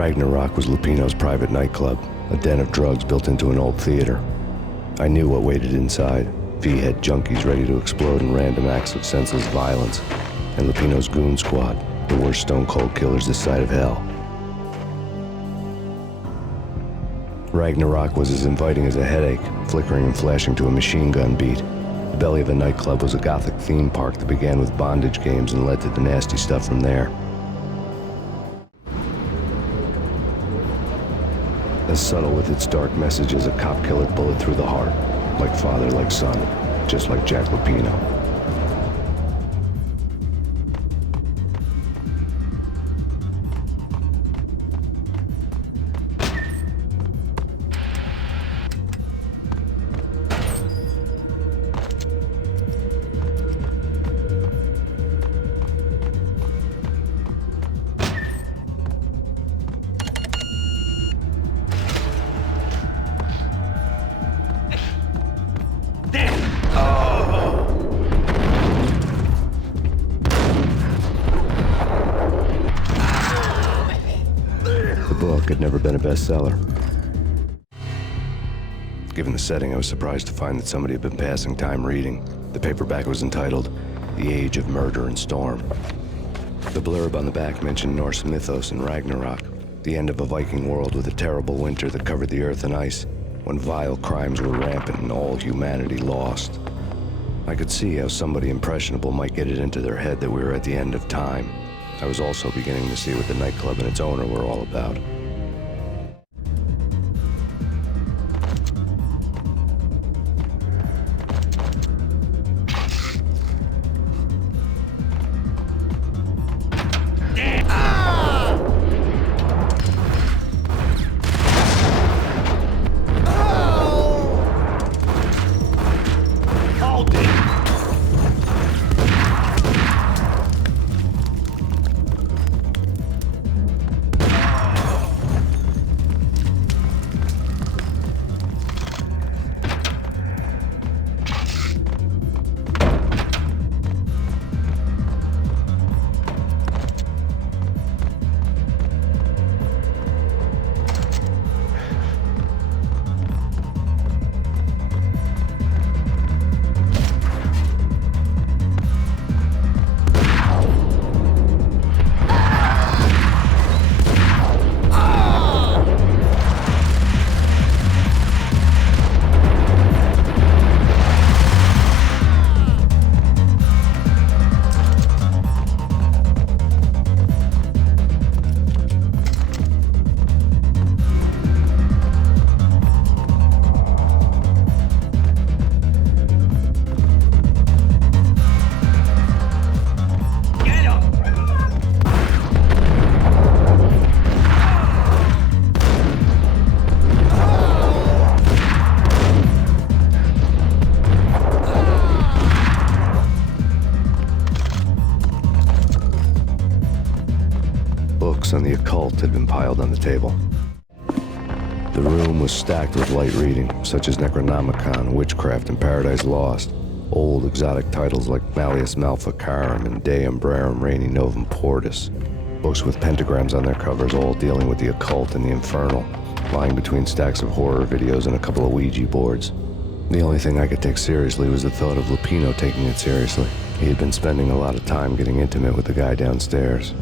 Ragna was Lupino's private nightclub, a den of drugs built into an old theater. I knew what waited inside: V-head junkies ready to explode in random acts of senseless violence, and Lupino's goon squad, the worst stone-cold killers this side of hell. Ragnarok was as inviting as a headache, flickering and flashing to a machine gun beat. The belly of the nightclub was a gothic theme park that began with bondage games and led to the nasty stuff from there. As subtle with its dark message as a cop-killer bullet through the heart, like father, like son, just like Jack Lupino. Had never been a bestseller. Given the setting, I was surprised to find that somebody had been passing time reading. The paperback was entitled The Age of Murder and Storm. The blurb on the back mentioned Norse mythos and Ragnarok, the end of a Viking world with a terrible winter that covered the earth in ice, when vile crimes were rampant and all humanity lost. I could see how somebody impressionable might get it into their head that we were at the end of time. I was also beginning to see what the nightclub and its owner were all about. On the occult had been piled on the table. The room was stacked with light reading, such as Necronomicon, Witchcraft, and Paradise Lost. Old exotic titles like Malleus Maleficarum and De Umbrarum Reini Novum Portus. Books with pentagrams on their covers, all dealing with the occult and the infernal, lying between stacks of horror videos and a couple of Ouija boards. The only thing I could take seriously was the thought of Lupino taking it seriously. He had been spending a lot of time getting intimate with the guy downstairs.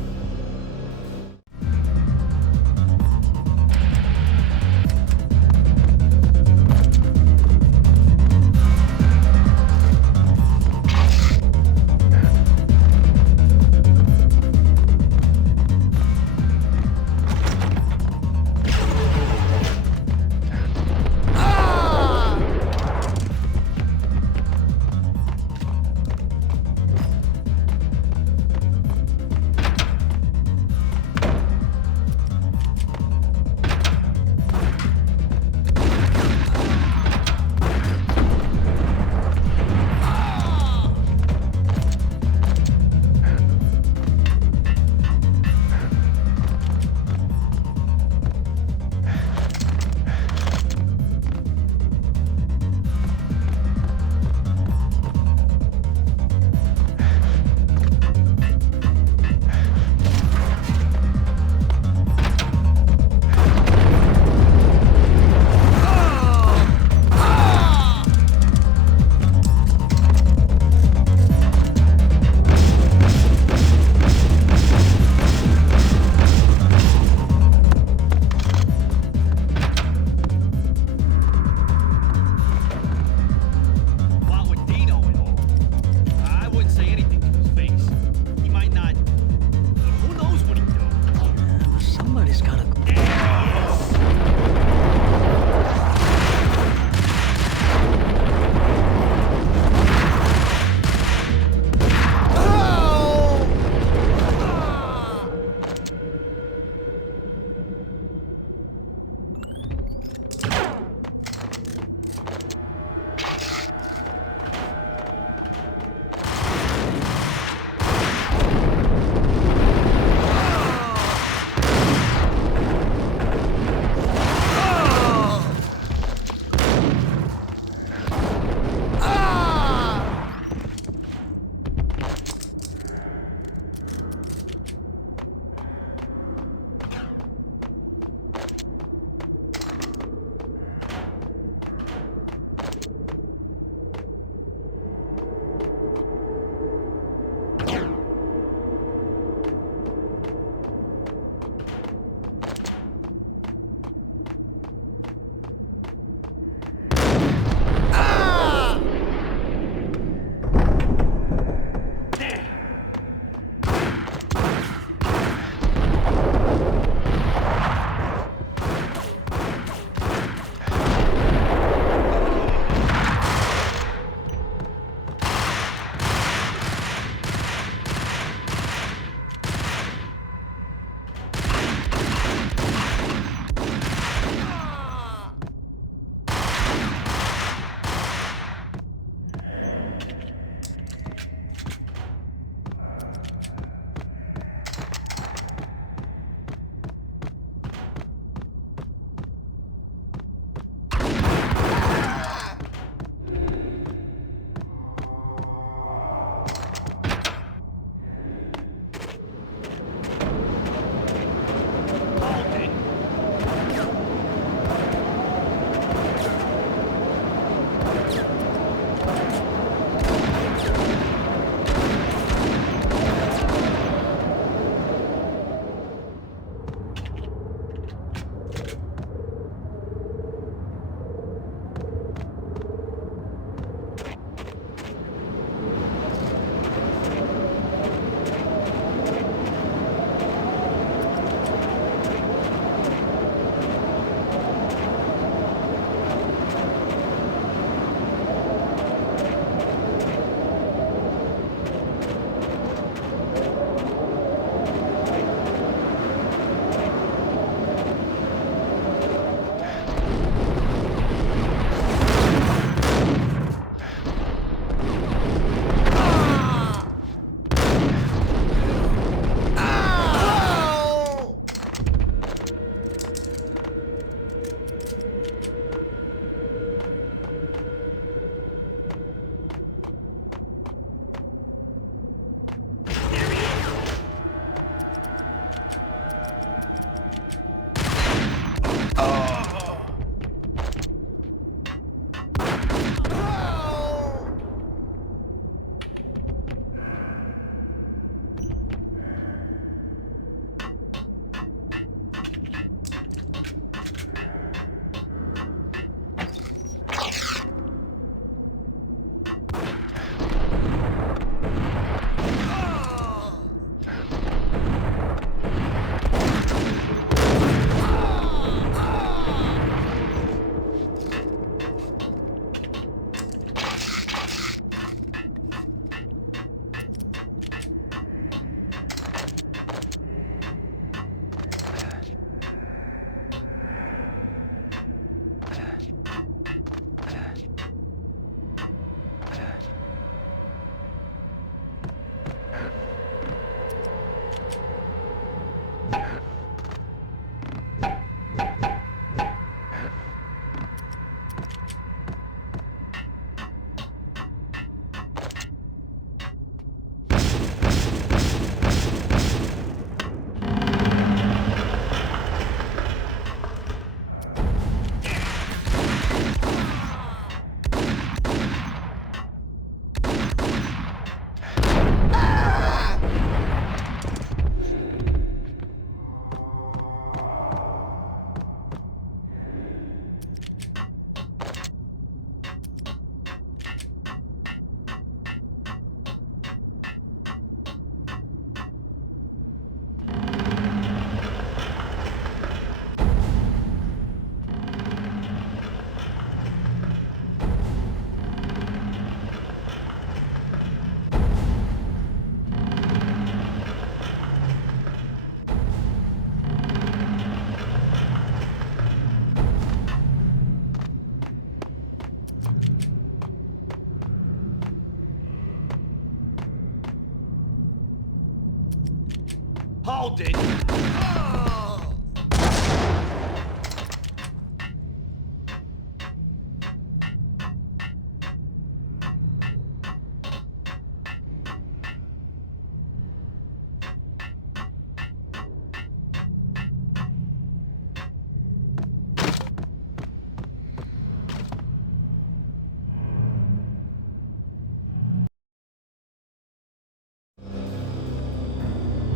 Hold it!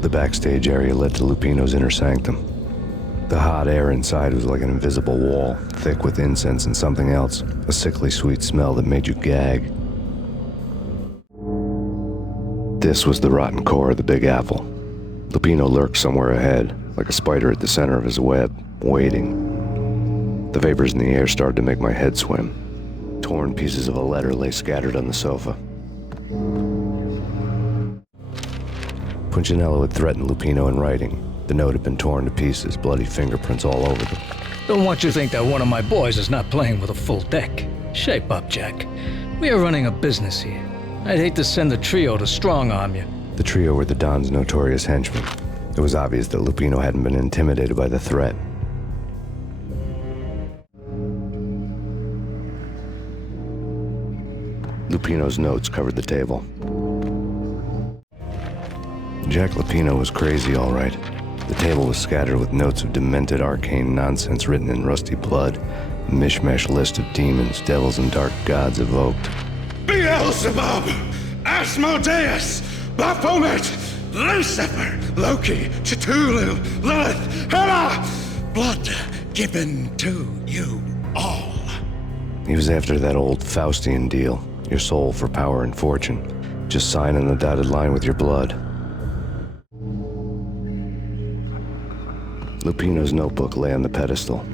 The backstage area led to Lupino's inner sanctum. The hot air inside was like an invisible wall, thick with incense and something else, a sickly sweet smell that made you gag. This was the rotten core of the Big Apple. Lupino lurked somewhere ahead, like a spider at the center of his web, waiting. The vapors in the air started to make my head swim. Torn pieces of a letter lay scattered on the sofa. Punchinello had threatened Lupino in writing. The note had been torn to pieces, bloody fingerprints all over them. Don't want you to think that one of my boys is not playing with a full deck. Shape up, Jack. We are running a business here. I'd hate to send the trio to strong-arm you. The trio were the Don's notorious henchmen. It was obvious that Lupino hadn't been intimidated by the threat. Lupino's notes covered the table. Jack Lupino was crazy, all right. The table was scattered with notes of demented arcane nonsense written in rusty blood, a mishmash list of demons, devils, and dark gods evoked. Beelzebub, Asmodeus, Baphomet, Lucifer, Loki, Cthulhu, Lilith, Hela, blood given to you all. He was after that old Faustian deal, your soul for power and fortune. Just sign on the dotted line with your blood. Lupino's notebook lay on the pedestal.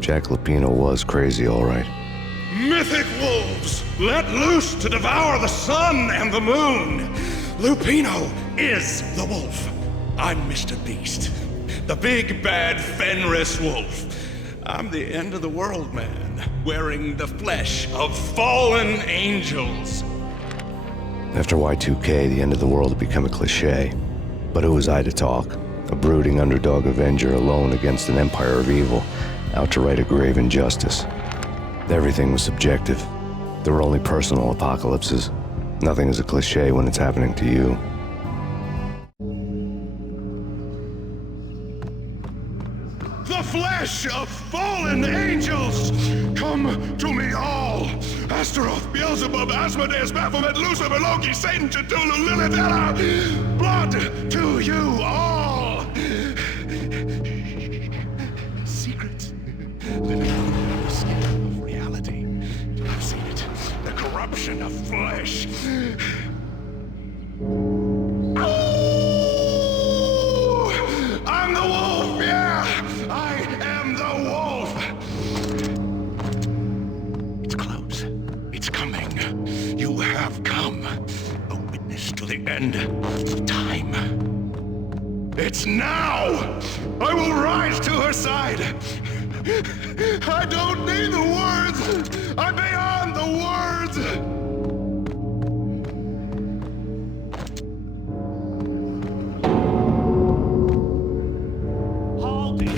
Jack Lupino was crazy, all right. Mythic wolves, let loose to devour the sun and the moon. Lupino is the wolf. I'm Mr. Beast, the big bad Fenris wolf. I'm the end of the world man, wearing the flesh of fallen angels. After Y2K, the end of the world had become a cliche. But who was I to talk? A brooding underdog avenger alone against an empire of evil, out to right a grave injustice. Everything was subjective. There were only personal apocalypses. Nothing is a cliche when it's happening to you. The flesh of fallen angels! Come to me all! Astaroth, Beelzebub, Asmodeus, Baphomet, Lucifer, Loki, Satan, Cthulhu, Lilith, Hela! Blood to you all! Secret living on the scale of reality. I've seen it. The corruption of flesh. Oh! I'm the wolf, yeah! I am the wolf! It's close. It's coming. You have come. A witness to the end of time. It's now! I will rise to her side! I don't need the words! I'm beyond the words! Hold it!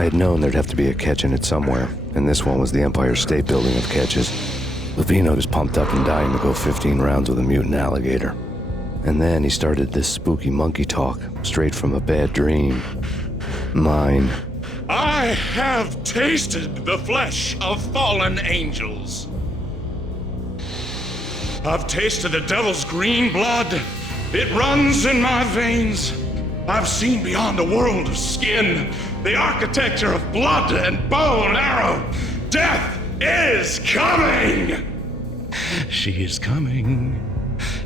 I had known there'd have to be a catch in it somewhere, and this one was the Empire State Building of catches. Lupino was pumped up and dying to go 15 rounds with a mutant alligator. And then he started this spooky monkey talk, straight from a bad dream. Mine. I have tasted the flesh of fallen angels. I've tasted the devil's green blood. It runs in my veins. I've seen beyond a world of skin, the architecture of blood and bow and arrow. Death is coming! She is coming,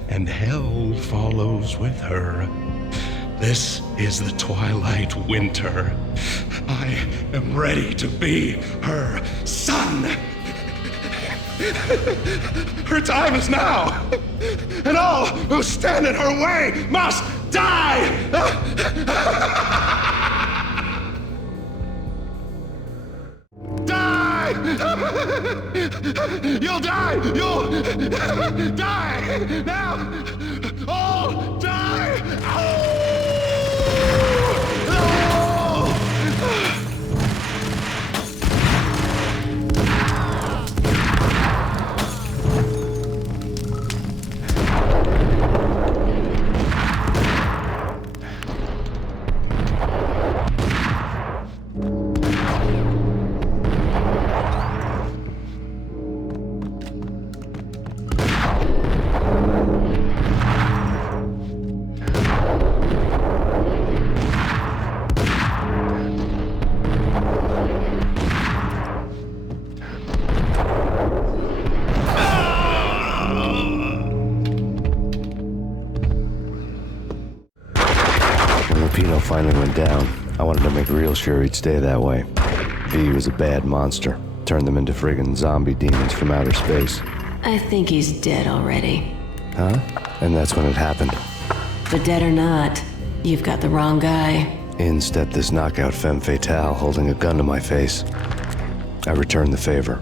and hell follows with her. This is the twilight winter. I am ready to be her son. Her time is now, and all who stand in her way must die! Die! You'll die! You'll die! Now! All die! Oh! Lupino finally went down. I wanted to make real sure he'd stay that way. V was a bad monster. Turned them into friggin' zombie demons from outer space. I think he's dead already. Huh? And that's when it happened. But dead or not, you've got the wrong guy. In stepped this knockout femme fatale holding a gun to my face. I returned the favor.